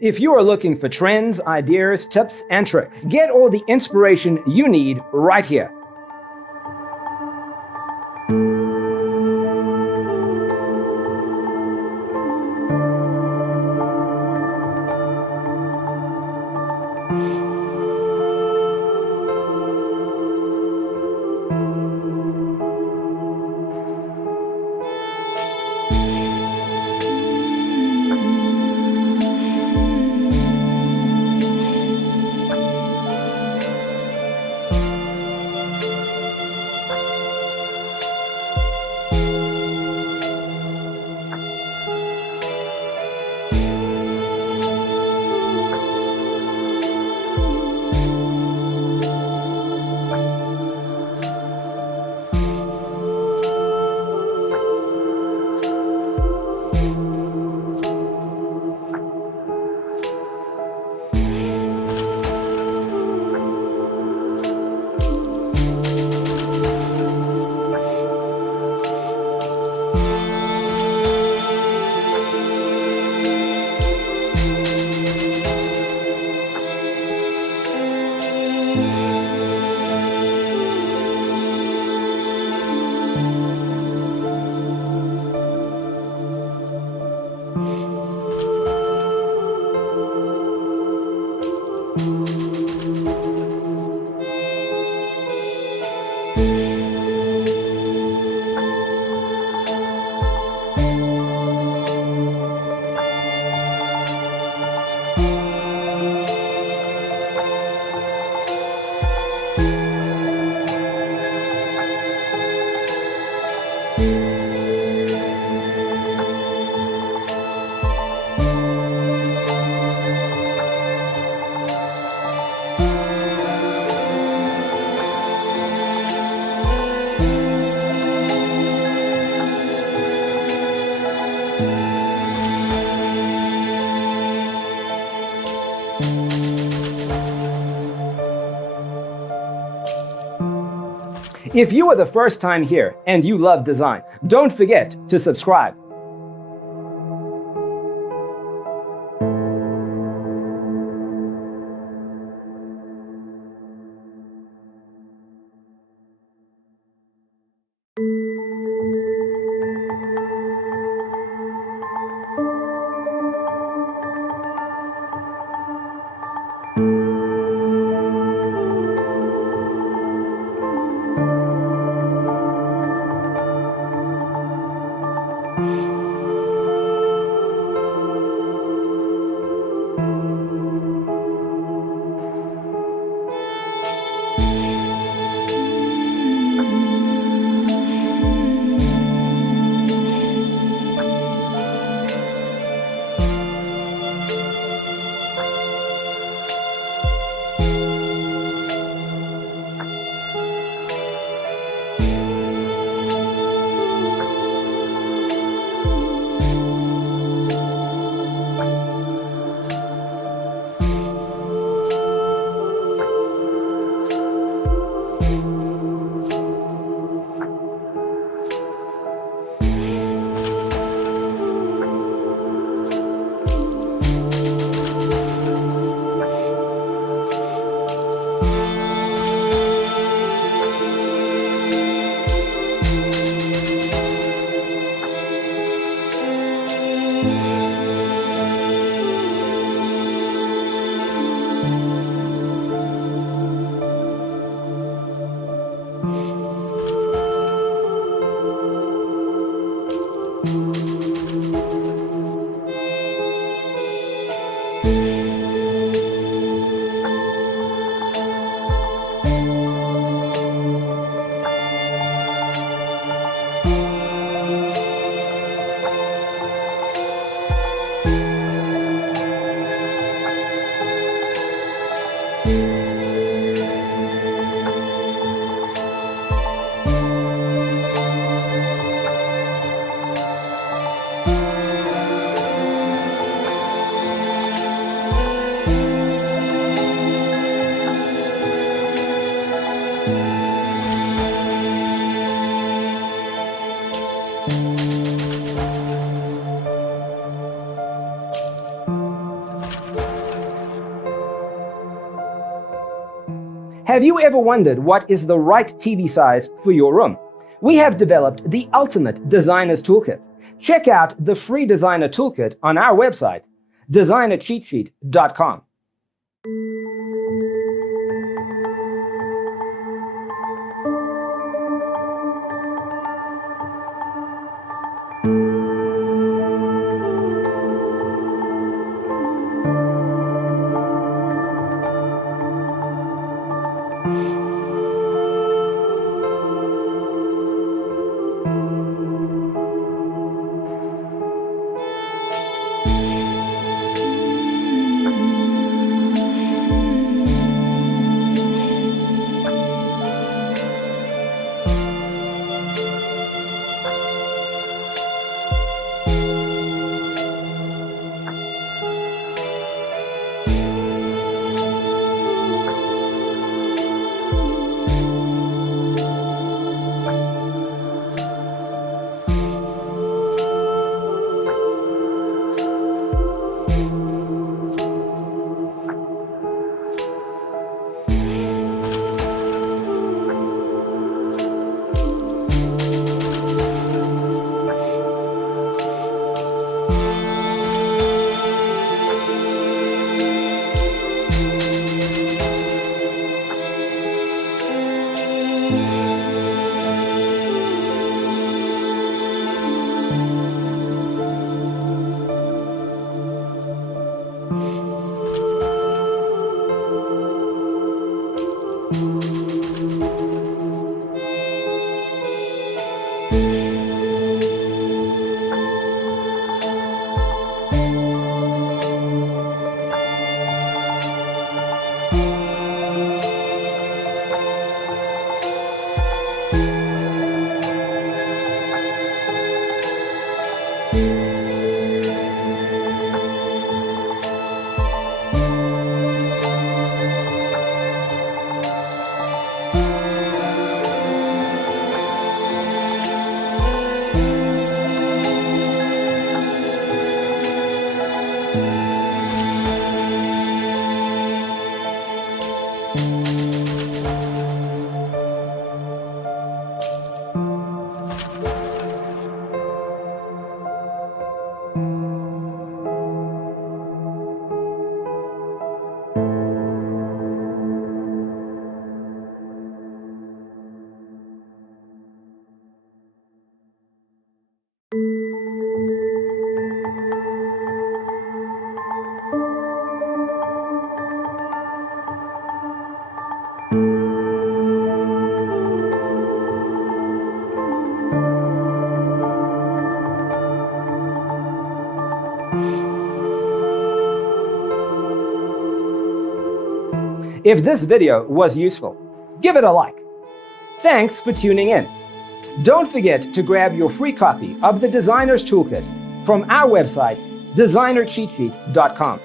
If you are looking for trends, ideas, tips, and tricks, get all the inspiration you need right here. If you are the first time here and you love design, don't forget to subscribe. Have you ever wondered what is the right TV size for your room? We have developed the ultimate designer's toolkit. Check out the free designer toolkit on our website, designercheatsheet.com. If this video was useful, give it a like. Thanks for tuning in. Don't forget to grab your free copy of the Designer's Toolkit from our website, designercheatsheet.com.